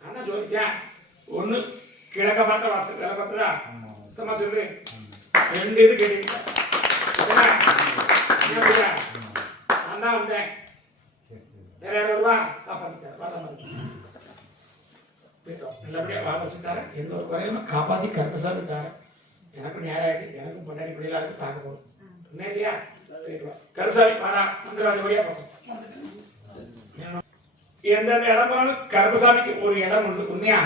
நான் தான் சோதிச்சேன். 1 கிழக்க பார்த்த வாசல் வேலை பார்த்ததா? சுத்தமா சொல்லு. 2 இது கேட்டீங்க. நான் தான் வந்தேன். வேற யாரும் ரூபா காப்பாத்திட்டாரு. போயிட்டோம். நல்லபடியா வாழ வச்சுட்டாரு. எந்த ஒரு குறையும் காப்பாத்தி கருப்பசாமி இருக்காரு. எனக்கும் நேரம் ஆயிட்டு எனக்கும் முன்னாடி பிள்ளைகளாக பார்க்க போகும். இல்லையா? கருப்பசாமி வாடா மந்திரவாதி வழியா போகும். எந்தெந்த இடம் போனாலும் கருப்பசாமிக்கு ஒரு இடம் உண்டு. உண்மையா?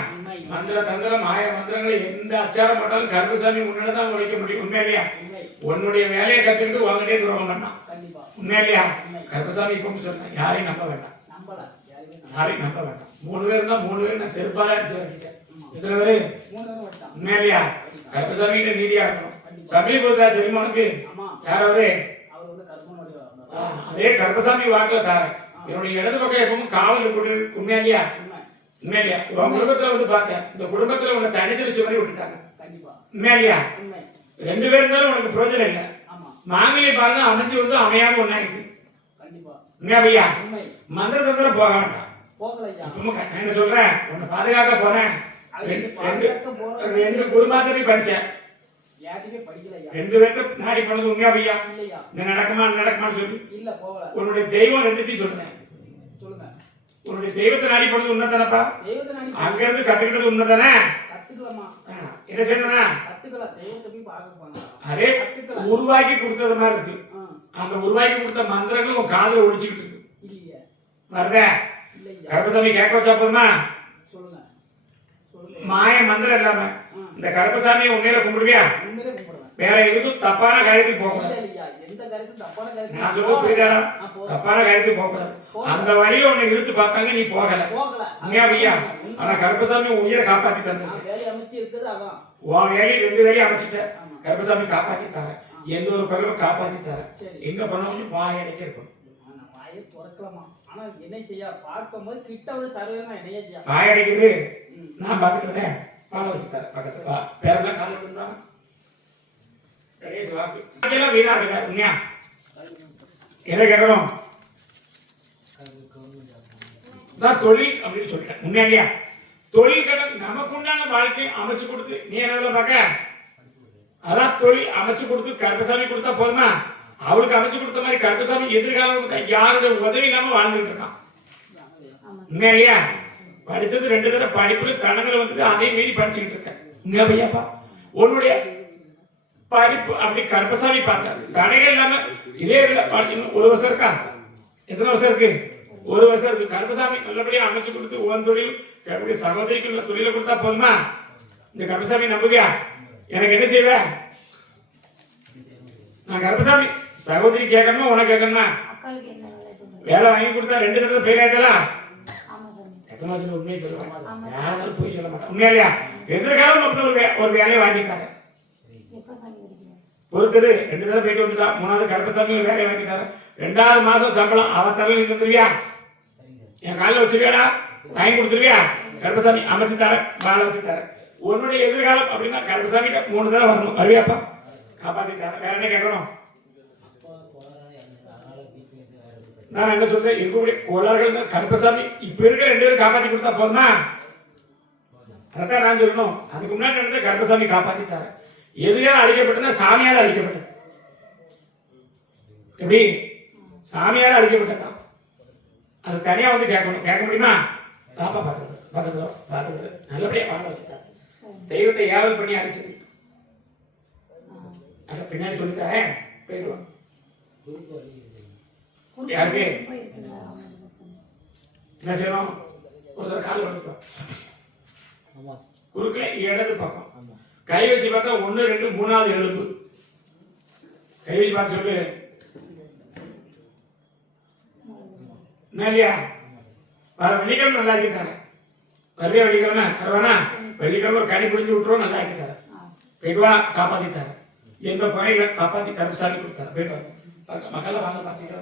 மந்திர தந்திர மாய மந்திரங்களை எந்த அச்சாரம் போட்டாலும் கருப்பசாமி முன்னாடி தான் உழைக்க முடியும். உண்மையா இல்லையா? உன்னுடைய வேலையை கத்துக்கிட்டு உங்ககிட்டே துரோகம் பண்ணான். உண்மையா இல்லையா? கருப்பசாமி இப்போ சொன்னேன், யாரையும் நம்ப வேண்டாம். யாரையும் நம்ப வேண்டாம். 3 பேர் இருந்தா 3 பேர் நான் செருப்பால அடிச்சு வரைச்சேன். எத்தனை பேரு? உண்மையா இல்லையா? கருப்பசாமி கிட்ட நீதியா இருக்கணும். சமீபத்தா தெரியுமா உனக்கு? யாராவது அதே கருப்பசாமி வாக்குல தாரேன். என்னுடைய இடது பக்கம் எப்பவும் காவல் இருக்கு. உண்மையா இல்லையா? உண்மையா இல்லையா? உன் குடும்பத்துல வந்து பார்த்தேன். இந்த குடும்பத்துல உன்னை தனித்து வச்ச மாதிரி விட்டுட்டாங்க. உண்மையா இல்லையா? 2 பேர் இருந்தாலும் உனக்கு பிரயோஜனம் இல்லை. மாங்கல்ய பாருங்க அமைஞ்சு வந்து அமையாம ஒன்னாயிருக்கு. இங்க ஐயா உண்மை. மந்திர தந்திரம் போக வேண்டாம். போகல ஐயா. இப்பவும் நான் என்ன சொல்றேன், உன்னை பாதுகாக்க போறேன். அது ரெண்டு பாதுகாக்க போறது. ரெண்டு குருமாத்திரை படிச்சேன். யார்ட்டுமே படிக்கல ஐயா. 2 பேர்த்த நாடி போனது உண்மையா ஐயா? இல்லையா. இது நடக்குமான்னு சொல்லி இல்ல போகல. உன்னுடைய தெய்வம் ரெண்டுத்தையும் சொல்றேன். சொல்லுங்க. உன்னுடைய தெய்வத்தை நாடி போனது உண்மைதானப்பா? தெய்வத்தை நாடி அங்க இருந்து கத்துக்கிட்டது உண்மைதானே? கத்துக்கலாமா? என்ன செய்யணும்னா கத்துக்கலாம். தெய்வத்தை போய் பார்க்க போனா அதே உருவாக்கி கொடுத்தது மாதிரி இருக்கு. அந்த உருவாக்கி கொடுத்த மந்திரங்கள் உன் காதுல ஒழிச்சுக்கிட்டு இருக்கு. இல்லையா. வருதா? இல்லையா. கருப்பசாமி கேட்க வச்சா போதுமா? சொல்லுங்க. சொல்லுங்க. மாய மந்திரம் இல்லாம இந்த கருப்பசாமியை உண்மையில கும்பிடுவியா? உண்மையிலே கும்பிடுவேன். வேற எதுக்கும் தப்பான காரியத்துக்கு போக கூடாது. இல்லையா. எந்த காரியத்தும் தப்பான காரியத்துக்கு நான் சொல்றது புரியுதாடா? போகல. தப்பான காரியத்துக்கு போக கூடாது. அந்த வழியில உன்னை இழுத்து பார்த்தாங்க, நீ போகல. போகல. உண்மையா ஐயா? ஆனா கருப்பசாமி உன் உயிரை காப்பாத்தி தந்தது. நான் வேலை அமைச்சு இருக்குது அதான். உன் வேலையை 2 வேலையும் அமைச்சிட்ட. கருப்பசாமி காப்பாத்தி தர, எந்த ஒரு குறையும் காப்பாத்தி தர. சரி. எங்க பண்ணவும் வாயடைக்க இருக்கும். நான் வாயை திறக்கலாமா? ஆனா என்ன செய்ய பார்க்கும்போது கிட்ட வந்து சர்வேமா என்னைய செய்ய. வாயடைக்குது. நான் பாத்துக்கிறேன். பால வச்சுட்டாரு பக்கத்துல. வா பேரெல்லாம் கால விடுறா. கடைசி வாக்கு. அதெல்லாம் வீணா இருக்கா உண்மையா? என்ன கேட்கணும்? நான் தொழில் அப்படின்னு சொல்லிட்டேன். உண்மையா இல்லையா? தொழில் கடன் நமக்கு உண்டான வாழ்க்கை அமைச்சு கொடுத்து நீ என்ன பார்க்க? அதான் தொழில் அமைச்சு கொடுத்து கருப்பசாமி கொடுத்தா போதுமா? அவளுக்கு அமைச்சு கொடுத்த மாதிரி கருப்பசாமி எதிர்காலம் கொடுத்தா யாருடைய உதவி இல்லாம வாழ்ந்துட்டு இருக்கான். உண்மையா இல்லையா? படிச்சது 2 தடவை படிப்புல தடங்கள் வந்துட்டு அதே மீறி படிச்சுக்கிட்டு இருக்கேன். உண்மையா பையாப்பா? உன்னுடைய படிப்பு அப்படி கருப்பசாமி பார்த்தாரு. தடைகள் இல்லாம இதே இதுல 1 வருஷம் இருக்கா? எத்தனை வருஷம் இருக்கு? 1 வருஷம் இருக்கு. கருப்பசாமி நல்லபடியா அமைச்சு கொடுத்து உன் தொழில் கருடைய சகோதரிக்கு உள்ள தொழிலை கொடுத்தா போதுமா? இந்த கருப்பசாமி நம்புவியா? எனக்கு என்ன செய்வ? நான் கருப்பசாமி சகோதரி கேட்கணுமா உனக்கு கேட்கணுமா? அக்காளுக்கு என்ன வேலை பண்ணுறது? வேலை வாங்கி கொடுத்தா 2 தடவை ஃபெயில் ஆயிட்டா? ஆமாம் சாமி. எத்தனை உண்மையை சொல்லுவாங்க. யாரும் போய் சொல்ல மாட்டேன். உண்மையா இல்லையா? எதிர்காலம் அப்படின்னு ஒரு வேலையை வாங்கிட்டாங்க. எப்போ சாமி கிடைக்கும்? ஒருத்தர் 2 தடவை போயிட்டு வந்துட்டா. 3வது கருப்பசாமி ஒரு வேலையை வாங்கிட்டாரு. 2வது மாசம் சம்பளம் அவன் தரல, நீ தந்துருவியா? என் காலில் வச்சிருவியாடா? வாங்கி கொடுத்துருவியா? கருப்பசாமி அமைச்சு தர, வாழ வச்சு தர. உன்னுடைய எதிர்காலம் அப்படின்னா கருப்பசாமி 3 தடவை வரணும். வருவியாப்பா? காப்பாத்தி தர. வேற என்ன கேட்கணும்? நான் என்ன சொல்றேன், இருக்கக்கூடிய கோளாறுகள் கருப்பசாமி இப்ப இருக்க 2 பேரும் காப்பாத்தி கொடுத்தா போதுமா? அதான் நான் சொல்லணும். அதுக்கு முன்னாடி நடந்த கருப்பசாமி காப்பாத்தி தர. எதுக்காக அழிக்கப்பட்டனா? சாமியால் அழிக்கப்பட்டது. எப்படி? சாமியால் அழிக்கப்பட்டதான். அது தனியா வந்து கேட்கணும். கேட்க முடியுமா? பாப்பா பார்த்து நல்லபடியா வாழ வச்சுட்டாங்க. தெய்வத்தை ஏவல் பண்ணி அழிச்சது. அதை பின்னாடி சொல்லித்தரேன். போயிடுவான். யாருக்கு என்ன செய்யணும்? ஒரு கால் வந்துட்டோம். குறுக்கல இடது பக்கம் கை வச்சு பார்த்தா 1, 2, 3வது எலும்பு. கை வச்சு பார்த்து சொல்லு. என்ன இல்லையா? வர வெள்ளிக்கிழமை நல்லா ஆக்கிட்டாங்க. வருவியா வெள்ளிக்கிழமை? வருவானா? வெள்ளிக்கிழமை ஒரு கனி பிடிச்சி விட்டுருவோம். நல்லா ஆக்கிட்டாரு. போயிட்டு வா, காப்பாத்திட்டாரு. எந்த குறைகளை காப்பாத்தி கருப்பசாமி கொடுத்தாரு. போயிட்டு வா. மக்கள் வாங்க பாத்தீங்களா?